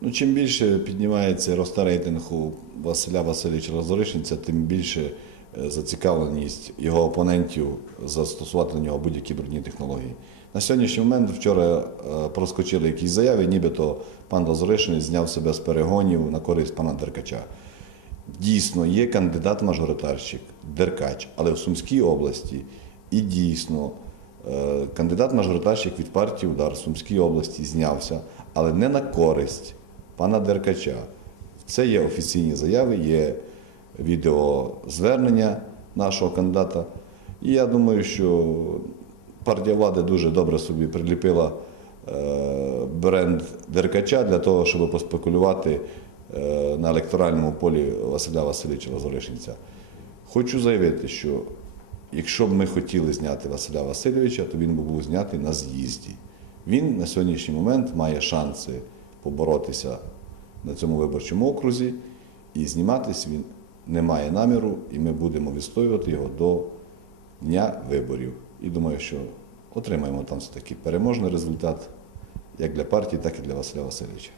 Ну, чим більше піднімається росте рейтинг у Василя Васильовича Лазаришинця, тим більше е, зацікавленість його опонентів застосувати на нього будь-які брудні технології. На сьогоднішній момент вчора е, проскочили якісь заяви, нібито пан Лазаришинець зняв себе з перегонів на користь пана Деркача. Дійсно, є кандидат-мажоритарщик, Деркач, але в Сумській області і дійсно е, кандидат-мажоритарщик від партії Удар в Сумській області знявся, але не на користь пана Деркача. Це є офіційні заяви, є відеозвернення нашого кандидата. І я думаю, що партія влади дуже добре собі приліпила е, бренд Деркача для того, щоб поспекулювати е, на електоральному полі Василя Васильовича Лазаришинця. Хочу заявити, що якщо б ми хотіли зняти Василя Васильовича, то він би був знятий на з'їзді. Він на сьогоднішній момент має шанси поборотися на цьому виборчому окрузі, і зніматись він не має наміру, і ми будемо відстоювати його до дня виборів. І думаю, що отримаємо там все-таки переможний результат як для партії, так і для Василя Васильовича.